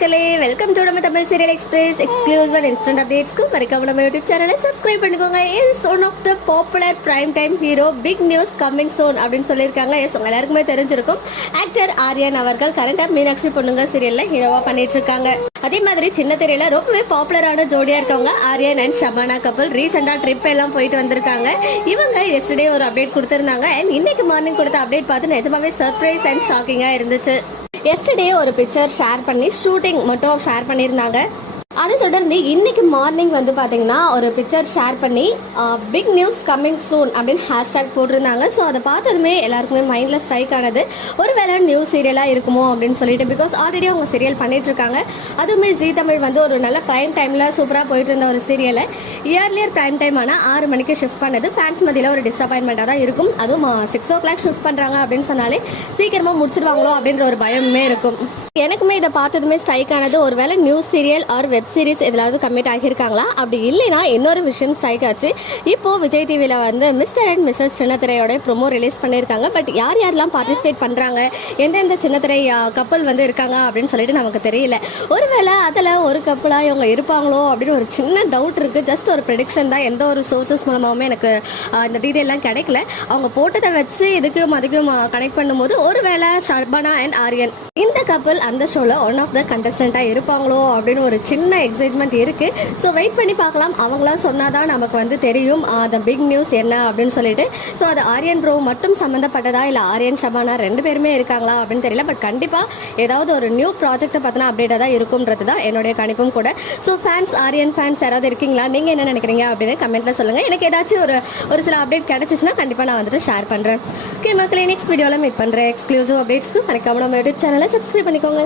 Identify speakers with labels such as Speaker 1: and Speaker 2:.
Speaker 1: மக்களே welcome to நம்ம Tamil serial express exclusive and instant அப்டேட்ஸ்க்கு மறக்காம நம்ம யூடியூப் சேனலை சப்ஸ்கிரைப் பண்ணிக்கோங்க. Is one of the popular prime time hero big news coming soon அப்படின்னு சொல்லியிருக்காங்க. எஸ் உங்கள் எல்லாருக்குமே தெரிஞ்சிருக்கும். ஆக்டர் ஆர்யன் அவர்கள் கரண்டாக மீனாட்சி பொண்ணுங்க சீரியலில் ஹீரோவாக பண்ணிட்டு இருக்காங்க அதே மாதிரி சின்ன தெரியல ரொம்பவே பாப்புலரான ஜோடியாக இருக்கவங்க ஆர்யன் அண்ட் ஷபானா கப்பல் ரீசெண்டாக ட்ரிப் எல்லாம் போயிட்டு வந்திருக்காங்க. இவங்க எஸ்டர்டே ஒரு அப்டேட் கொடுத்துருந்தாங்க. அண்ட் இன்னைக்கு மார்னிங் கொடுத்த அப்டேட் பார்த்து நிஜமாவே சர்ப்ரைஸ் அண்ட் ஷாக்கிங்காக இருந்துச்சு. எஸ்டர்டே ஒரு பிக்சர் ஷேர் பண்ணி ஷூட்டிங் மட்டும் ஷேர் பண்ணியிருந்தாங்க. அதை தொடர்ந்து இன்னைக்கு மார்னிங் வந்து பார்த்தீங்கன்னா ஒரு பிக்சர் ஷேர் பண்ணி பிக் நியூஸ் கம்மிங் சூன் அப்படின்னு ஹேஷ்டேக் போட்டிருந்தாங்க. ஸோ அதை பார்த்ததுமே எல்லாருக்குமே மைண்டில் ஸ்ட்ரைக் ஆனது. ஒரு வேளை நியூஸ் சீரியலாக இருக்குமோ அப்படின்னு சொல்லிட்டு பிகாஸ் ஆல்ரெடி அவங்க சீரியல் பண்ணிகிட்ருக்காங்க அதுவுமே ஜி தமிழ் வந்து ஒரு நல்ல ப்ரைம் டைமில் சூப்பராக போயிட்டு இருந்த ஒரு சீரியலை இயர்லியர் ப்ரைம் டைம் ஆனால் ஆறு மணிக்கு ஷிஃப்ட் பண்ணது. ஃபேன்ஸ் மத்தியில் ஒரு டிசப்பாயின்மெண்ட்டாக தான் இருக்கும். அதுவும் சிக்ஸ் ஓ கிளாக் ஷிஃப்ட் பண்ணுறாங்க அப்படின்னு சொன்னாலே சீக்கிரமாக முடிச்சிடுவாங்களோ அப்படின்ற ஒரு பயமே இருக்கும். எனக்குமே இதை பார்த்ததுமே ஸ்ட்ரைக் ஆனது. ஒரு வேளை news serial or web series எதாவது கம்மிட் ஆகியிருக்காங்களா? அப்படி இல்லைனா இன்னொரு விஷயம் ஸ்ட்ரைக் ஆச்சு. இப்போ விஜய் டிவியில் வந்து மிஸ்டர் அண்ட் மிஸ்ஸஸ் சின்னத்திரையோட ப்ரொமோ ரிலீஸ் பண்ணியிருக்காங்க. பட் யார் யாரெல்லாம் பார்ட்டிசிபேட் பண்ணுறாங்க எந்தெந்த சின்னத்திரை கப்பல் வந்து இருக்காங்க அப்படின்னு சொல்லிட்டு நமக்கு தெரியல. ஒருவேளை அதில் ஒரு கப்பலாக இவங்க இருப்பாங்களோ அப்படின்னு ஒரு சின்ன டவுட் இருக்குது ஜஸ்ட் ஒரு ப்ரெடிக்ஷன் தான். எந்த ஒரு சோர்சஸ் மூலமாகவுமே எனக்கு இந்த டீட்டெயிலாம் கிடைக்கல. அவங்க போட்டதை வச்சு இதுக்கும் அதுக்கும் கனெக்ட் பண்ணும்போது ஒருவேளை ஷர்பனா அண்ட் ஆரியன் இந்த கப்பல் அந்த ஷோவில் ஒன் ஆஃப் த கண்டஸ்டண்ட்டாக இருப்பாங்களோ அப்படின்னு ஒரு சின்ன எக்ஸைட்மெண்ட் இருக்குது ஸோ வெயிட் பண்ணி பார்க்கலாம். அவங்களா சொன்னாதான் நமக்கு வந்து தெரியும் அந்த பிக் நியூஸ் என்ன? அப்படின்னு சொல்லிட்டு. ஸோ அது ஆரியன் ப்ரோ மட்டும் சம்மந்தப்பட்டதா இல்லை ஆரியன் ஷபானா ரெண்டு பேருமே இருக்காங்களா? அப்படின்னு தெரியல. பட் கண்டிப்பாக ஏதாவது ஒரு நியூ ப்ராஜெக்ட்டை பார்த்தினா அப்டேட்டாக தான் இருக்கும்ன்றது தான் என்னுடைய கணிப்பும் கூட. ஸோ ஃபேன்ஸ் ஆரியன் ஃபேன்ஸ் யாராவது இருக்கீங்களா? நீங்கள் என்ன நினைக்கிறீங்க அப்படின்னு கமெண்ட்டில் சொல்லுங்கள் எனக்கு ஏதாச்சும் ஒரு ஒரு சில அப்டேட் கிடச்சிச்சுன்னா கண்டிப்பாக நான் வந்துட்டு ஷேர் பண்ணுறேன் ஓகே மக்களே நெக்ஸ்ட் வீடியோவில் மீட் பண்ணுறேன் எக்ஸ்க்ளூசிவ் அப்டேட்ஸ்க்கு மறக்காம நம்ம யூடியூப் சேனலை சப்ஸ்கிரைப் பண்ணிக்கோங்க.